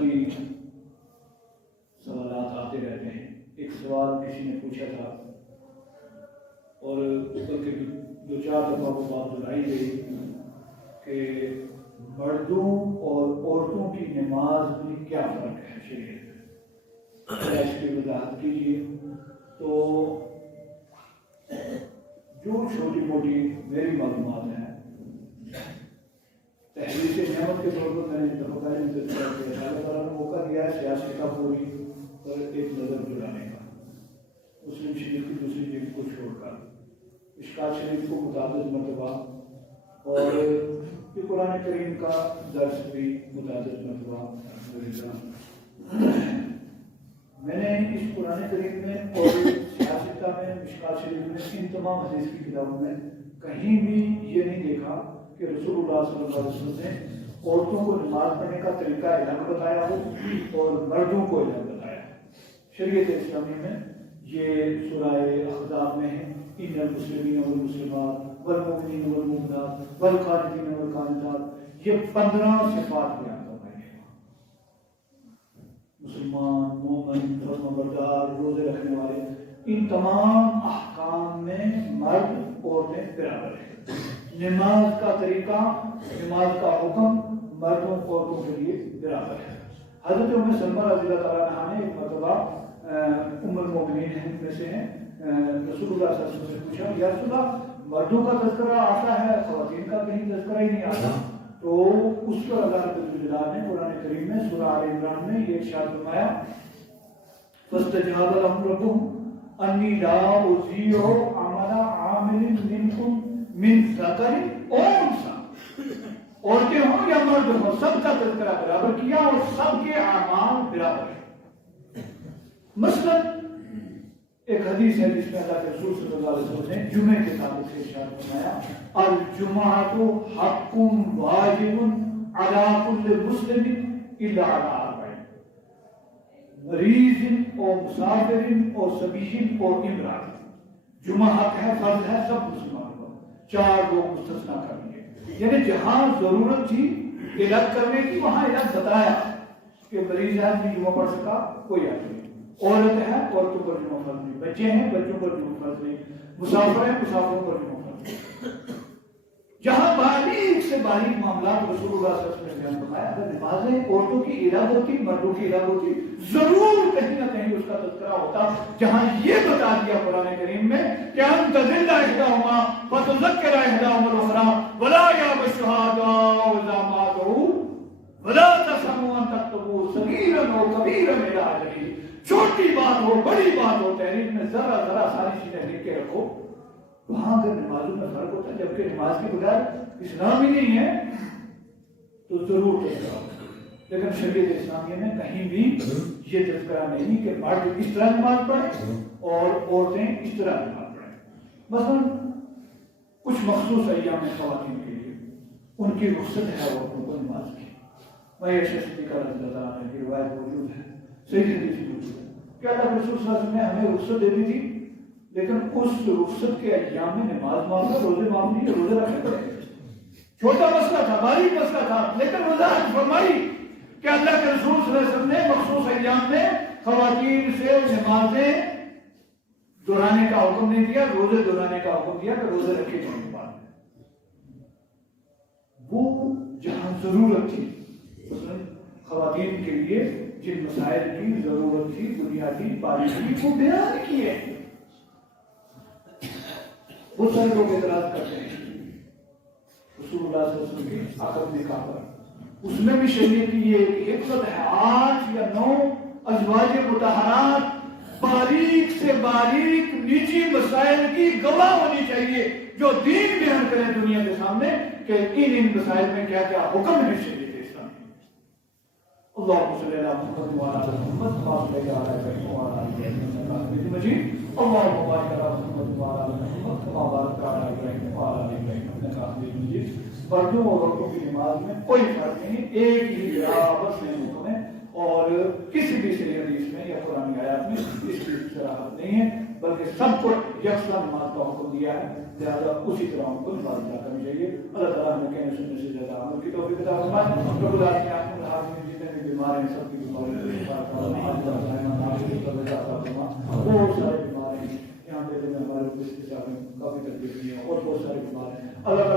مذہبی سوالات آتے رہتے ہیں. ایک سوال کسی نے پوچھا تھا اور بلکہ دو چار دفعہ وہ بات دہرائی گئی کہ مردوں اور عورتوں کی نماز میں کیا فرق ہے شریعت میں. اس کی وضاحت کیجیے. تو جو چھوٹی موٹی میری معلومات ہیں تحریک نعمت کے طور پر میں نے دفعہ پہلے اللہ تعالیٰ نے موقع دیا ہے سیاسی کا پوری پر ایک نظر جلانے کا مسلم شریف کی دوسری جلد کو چھوڑ کر اشکال شریف کو متعدد مرتبہ اور یہ قرآن کریم کا درس بھی متعدد مرتبہ. میں نے اس قرآن کریم میں اور سیاستہ میں اشکال شریف میں ان تمام حدیث کی کتابوں میں کہیں بھی یہ نہیں دیکھا کہ رسول اللہ صلی اللہ علیہ وسلم نے عورتوں کو نماز پڑھنے کا طریقہ الگ بتایا ہو اور مردوں کو الگ بتایا. شریعت اسلامی میں یہ سورہ احزاب میں ہے ان المسلمین والمسلمات والمؤمنین والمؤمنات والقانتین والقانتات. یہ 15 صفات بیان کرنا ہے. مسلمان مومن فرمانبردار روزے رکھنے والے ان تمام احکام میں مرد عورتیں برابر ہیں. نماز کا طریقہ نماز کا حکم مردوں عورتوں کے لیے برابر ہے. حضرت ام سلمہ رضی اللہ تعالیٰ عنہا نے ایک مرتبہ ام المؤمنین میں سے ہیں رسول اللہ صلی اللہ علیہ وسلم سے پوچھا یا رسول اللہ مردوں کا تذکرہ آتا ہے خواتین کا کہیں تذکرہ ہی نہیں آتا. تو اس پر اللہ رب الجلال نے قرآن کریم میں سورہ آل عمران میں یہ ارشاد فرمایا فاستجاب لهم ربهم انی لا اضیع عمل عامل منکم من ذکر و انثی. عورتیں ہوں یا مرد ہوں سب کا تذکرہ برابر کیا اور سب کے اعمال برابر ہیں. مثلا ایک حدیث ہے جس میں اللہ کے رسول صلی اللہ علیہ وسلم نے جمعے کے تعلق سے ارشاد فرمایا الجمعۃ حق واجب علی کل مسلم الا علی اربع مریض اور مسافر اور صبی اور امرأة. جمعہ حق ہے فرض ہے سب مسلمانوں پر 4 لوگ مستثنا کر لیے. یعنی جہاں ضرورت تھی الگ کرنے کی وہاں الگ بتایا کہ مریض ہے نہیں جمعہ پڑھ سکا کوئی حرج نہیں. عورت ہے عورتوں پر جمعہ فرض نہیں. بچے ہیں بچوں پر جمعہ فرض نہیں. مسافر ہیں مسافروں پر جمعہ فرض نہیں. جہاں باریک سے باریک معاملات رسول اللہ صلی اللہ علیہ وسلم نے بیان فرمایا اگر نمازیں عورتوں کی الگ ہوتی مردوں کی الگ ہوتی ضرور کہیں نہ کہیں اس کا تذکرہ ہوتا. جہاں یہ بتا دیا قرآن کریم میں کہ ان تذل احداہما فتذکر احداہما الاخری ولا یأبى الشهداء اذا ما دعوا ولا تسموا ان تكتبوا صغیرا او کبیرا الى اجله. چھوٹی بات ہو بڑی بات ہو تحریر میں ذرا ذرا ساری چیزیں لکھ کے رکھو. وہاں اگر نمازوں میں فرق ہوتا ہے جبکہ نماز کے بغیر اسلام ہی نہیں ہے تو ضرور تذکرہ ہوتا. لیکن شریعت اسلامیہ میں کہیں بھی یہ تذکرہ نہیں کہ مرد اس طرح نماز پڑھیں اور عورتیں اس طرح نماز پڑھیں. مثلا کچھ مخصوص ایام خواتین کے لیے ان کی رخصت ہے عورتوں کو نماز کی. عائشہ صدیقہ رضی اللہ عنہا کی روایت موجود ہے صحیح حدیث موجود ہے کہ اللہ کے رسول صلی اللہ علیہ وسلم نے ہمیں رخصت دے دی تھی لیکن اس رخصت کے ایام میں نماز معاف کر روزے معاف نہیں روزے رکھنے پڑے. چھوٹا مسئلہ تھا باریک مسئلہ تھا لیکن وضاحت فرمائی کہ اللہ کے رسول صلی اللہ علیہ وسلم نے مخصوص ایام میں خواتین سے نمازیں دہرانے کا حکم نہیں دیا روزے دہرانے کا حکم دیا کہ روزے رکھے جانے کے بعد وہ جہاں ضرورت تھی خواتین کے لیے جن مسائل کی ضرورت تھی بنیادی باریکی کو بیان کیے. بہت سارے لوگ اعتراض کرتے ہیں رسول اللہ صلی اللہ علیہ وسلم کی عقد نکاح پر. اس میں بھی شریعت کی یہ حکمت ہے 8 یا 9 ازواج مطہرات باریک سے باریک نجی مسائل کی گواہ ہونی چاہیے جو دین بیان کریں دنیا کے سامنے کہ ان مسائل میں کیا کیا حکم ہے شریعت اسلامی. اللهم صل على محمد وعلى ال محمد كما صليت على ابراهيم وعلى ال ابراهيم انك حميد مجيد. اللهم بارك على محمد وعلى ال محمد كما باركت على ابراهيم وعلى ال ابراهيم انك حميد مجيد. مردوں اور عورتوں کی نماز میں کوئی فرق نہیں ایک ہی برابر سے حکم ہے اور کسی بھی صحیح حدیث میں یا قرآن آیات میں اس کی صراحت نہیں ہے بلکہ سب کو یکساں نماز کا حکم دیا ہے لہذا اسی طرح ان کو نماز ادا کرنی چاہیے. اللہ تعالیٰ ہمیں کہنے سننے سے زیادہ عمل کی توفیق عطا فرمائے. رب العالمین جتنے بھی بیمار ہیں سب کی بیماریوں کو شفا فرما، بہت سارے بیمار ہیں یہاں پہ ہمارے کافی تکلیف ہیں اور بہت سارے بیمار ہیں اللہ